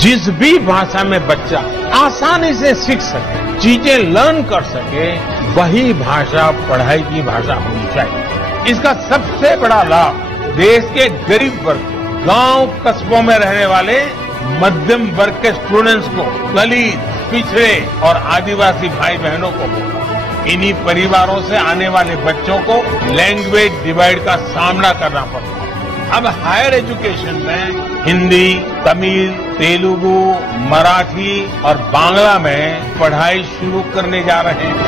जिस भी भाषा में बच्चा आसानी से सीख सके, चीजें लर्न कर सके, वही भाषा पढ़ाई की भाषा होनी चाहिए। इसका सबसे बड़ा लाभ देश के गरीब वर्ग, गांव कस्बों में रहने वाले मध्यम वर्ग के स्टूडेंट्स को, दलित, पिछड़े और आदिवासी भाई बहनों को होगा। इन्हीं परिवारों से आने वाले बच्चों को लैंग्वेज डिवाइड का सामना करना पड़ता है। अब हायर एजुकेशन में हिंदी, तमिल, तेलुगु, मराठी और बांग्ला में पढ़ाई शुरू करने जा रहे हैं।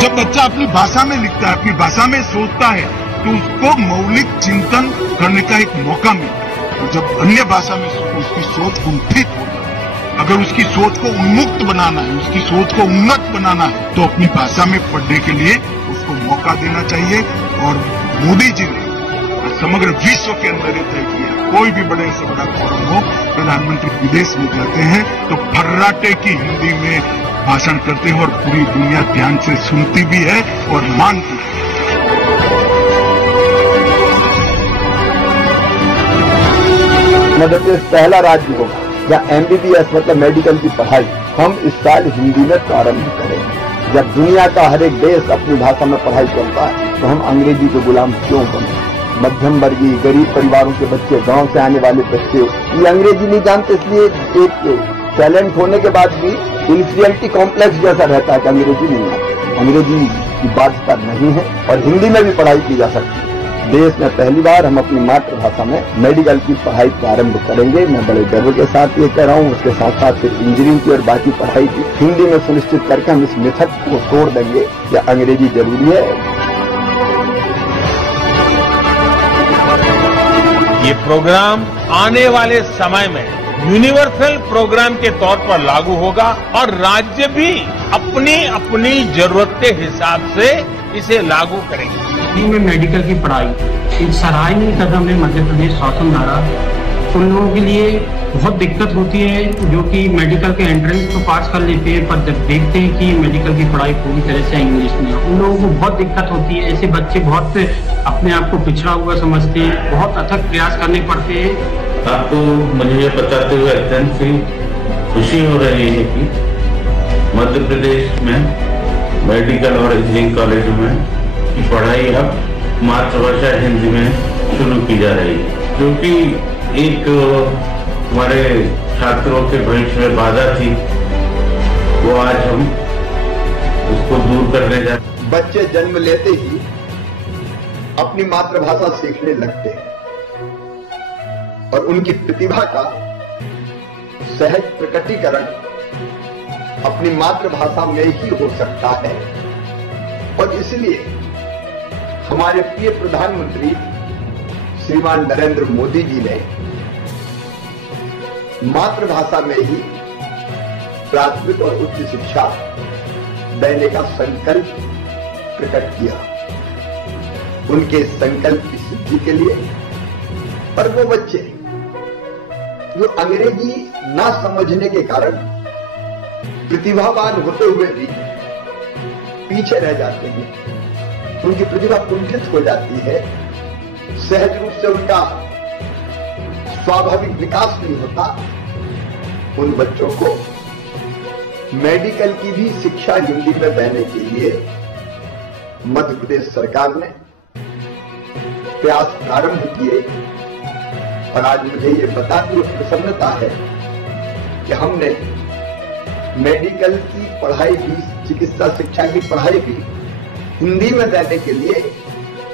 जब बच्चा अपनी भाषा में लिखता है, अपनी भाषा में सोचता है, तो उसको मौलिक चिंतन करने का एक मौका मिलता है। तो जब अन्य भाषा में उसकी सोच कुंठित हो, अगर उसकी सोच को उन्मुक्त बनाना है, उसकी सोच को उन्नत बनाना है, तो अपनी भाषा में पढ़ने के लिए उसको मौका देना चाहिए। और मोदी जी ने समग्र विश्व के अंदर ये तय किया, कोई भी बड़े से बड़ा फोरम हो, प्रधानमंत्री विदेश में जाते हैं तो फर्राटे की हिंदी में भाषण करते हैं और पूरी दुनिया ध्यान से सुनती भी है और मानती है। मध्य प्रदेश पहला राज्य होगा जहाँ MBBS मतलब मेडिकल की पढ़ाई हम इस साल हिंदी में प्रारंभ करेंगे। जब दुनिया का हर एक देश अपनी भाषा में पढ़ाई करता है तो हम अंग्रेजी के गुलाम क्यों बने? मध्यम वर्गीय गरीब परिवारों के बच्चे, गांव से आने वाले बच्चे ये अंग्रेजी नहीं जानते, इसलिए एक टैलेंट होने के बाद भी इंफीरियरिटी कॉम्प्लेक्स जैसा रहता है कि अंग्रेजी नहीं है। अंग्रेजी की बाध्यता नहीं है और हिंदी में भी पढ़ाई की जा सकती है। देश में पहली बार हम अपनी मातृभाषा में मेडिकल की पढ़ाई प्रारंभ करेंगे। मैं बड़े गर्व के साथ ये कह रहा हूँ। उसके साथ साथ फिर इंजीनियरिंग की और बाकी पढ़ाई की हिंदी में सुनिश्चित करके हम इस मिथक को तोड़ देंगे कि अंग्रेजी जरूरी है। ये प्रोग्राम आने वाले समय में यूनिवर्सल प्रोग्राम के तौर पर लागू होगा और राज्य भी अपनी अपनी जरूरत के हिसाब से इसे लागू करेंगे। में मेडिकल की पढ़ाई एक सराहनीय कदम है मध्य प्रदेश शासन द्वारा। उन लोगों के लिए बहुत दिक्कत होती है जो कि मेडिकल के एंट्रेंस तो पास कर लेते हैं, पर जब देखते हैं कि मेडिकल की पढ़ाई पूरी तरह से इंग्लिश में, उन लोगों को बहुत दिक्कत होती है। ऐसे बच्चे बहुत अपने आप को पिछड़ा हुआ समझते हैं, बहुत अथक प्रयास करने पड़ते हैं। आपको मुझे ये बताते हुए अत्यंत सी खुशी हो रही है कि मध्य प्रदेश में मेडिकल और इंजीनियरिंग कॉलेज में की पढ़ाई अब मातृभाषा हिंदी में शुरू की जा रही है, जो कि एक हमारे छात्रों के भविष्य में बाधा थी, वो आज हम उसको दूर करने जा रहे हैं। बच्चे जन्म लेते ही अपनी मातृभाषा सीखने लगते हैं और उनकी प्रतिभा का सहज प्रकटीकरण अपनी मातृभाषा में ही हो सकता है। और इसलिए हमारे प्रिय प्रधानमंत्री श्रीमान नरेंद्र मोदी जी ने मातृभाषा में ही प्राथमिक और उच्च शिक्षा देने का संकल्प प्रकट किया। उनके संकल्प की सिद्धि के लिए पर वो बच्चे जो अंग्रेजी ना समझने के कारण प्रतिभावान होते हुए भी पीछे रह जाते हैं, उनकी प्रतिभा कुंठित हो जाती है, सहज रूप से उनका स्वाभाविक विकास नहीं होता, उन बच्चों को मेडिकल की भी शिक्षा हिंदी में देने के लिए मध्य प्रदेश सरकार ने प्रयास प्रारंभ किए। और आज मुझे ये बताते हुए प्रसन्नता है कि हमने मेडिकल की पढ़ाई भी, चिकित्सा शिक्षा की पढ़ाई भी हिंदी में देने के लिए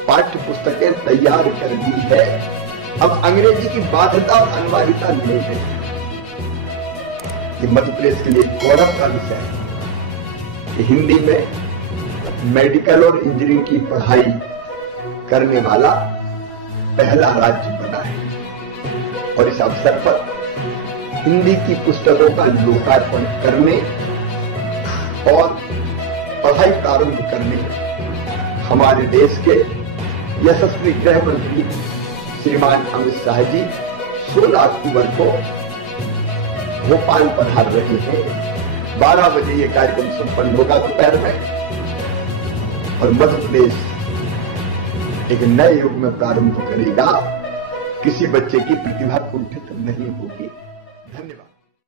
पाठ्य पुस्तकें तैयार कर दी है। अब अंग्रेजी की बाध्यता और अनिवार्यता नहीं है। ये मध्य प्रदेश के लिए गौरव का विषय है कि हिंदी में मेडिकल और इंजीनियरिंग की पढ़ाई करने वाला पहला राज्य बना है। और इस अवसर पर हिंदी की पुस्तकों का लोकार्पण करने और पढ़ाई प्रारंभ करने हमारे देश के यशस्वी गृह मंत्री श्रीमान अमित शाह जी 16 अक्टूबर को भोपाल पधार रहे हैं। 12 बजे ये कार्यक्रम संपन्न होगा दोपहर में और मध्य प्रदेश एक नए युग में प्रारंभ करेगा। किसी बच्चे की प्रतिभा कुंठित नहीं होगी। धन्यवाद।